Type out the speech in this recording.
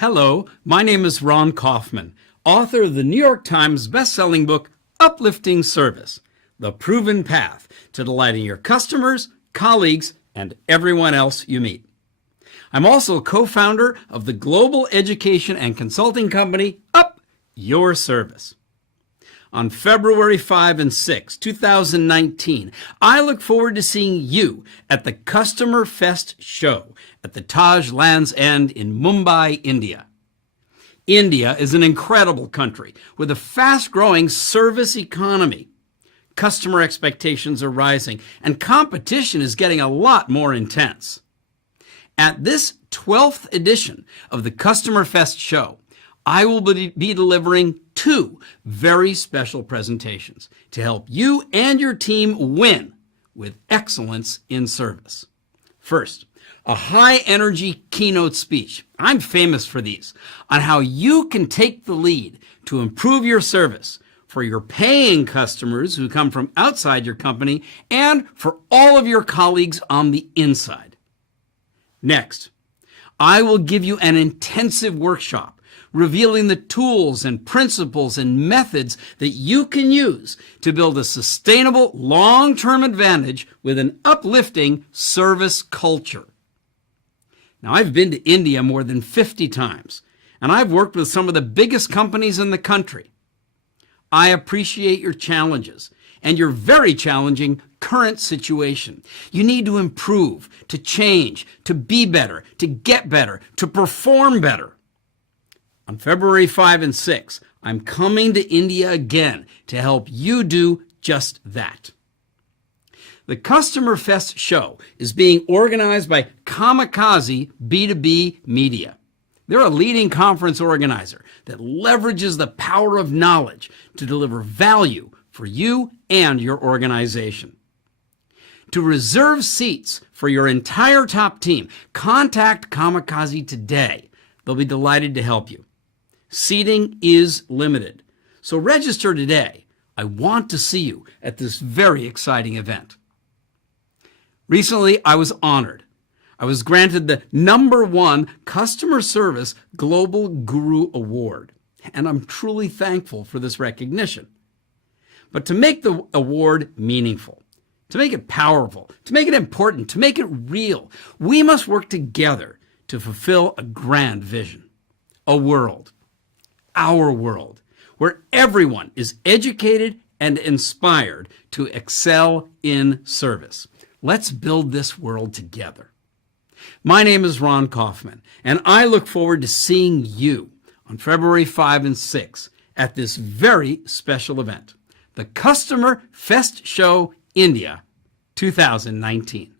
Hello, my name is Ron Kaufman, author of the New York Times bestselling book, Uplifting Service, The Proven Path to Delighting Your Customers, Colleagues, and everyone else you meet. I'm also co-founder of the global education and consulting company, Up Your Service. On February 5 and 6, 2019, I look forward to seeing you at the Customer Fest show at the Taj Land's End in Mumbai, India. India is an incredible country with a fast-growing service economy. Customer expectations are rising, and competition is getting a lot more intense. At this 12th edition of the Customer Fest show, I will be delivering two very special presentations to help you and your team win with excellence in service. First, a high-energy keynote speech, I'm famous for these, on how you can take the lead to improve your service for your paying customers who come from outside your company and for all of your colleagues on the inside. Next, I will give you an intensive workshop revealing the tools and principles and methods that you can use to build a sustainable long-term advantage with an uplifting service culture. Now, I've been to India more than 50 times, and I've worked with some of the biggest companies in the country. I appreciate your challenges and your very challenging current situation. You need to improve, to change, to be better, to get better, to perform better. On February 5 and 6, I'm coming to India again to help you do just that. The Customer Fest show is being organized by Kamikaze B2B Media. They're a leading conference organizer that leverages the power of knowledge to deliver value for you and your organization. To reserve seats for your entire top team, contact Kamikaze today. They'll be delighted to help you. Seating is limited, so register today. I want to see you at this very exciting event. Recently, I was honored. I was granted the #1 Customer Service Global Guru Award, and I'm truly thankful for this recognition. But to make the award meaningful, to make it powerful, to make it important, to make it real, we must work together to fulfill a grand vision. A world, our world, where everyone is educated and inspired to excel in service. Let's build this world together. My name is Ron Kaufman, and I look forward to seeing you on February 5 and 6 at this very special event, the Customer Fest Show India 2019.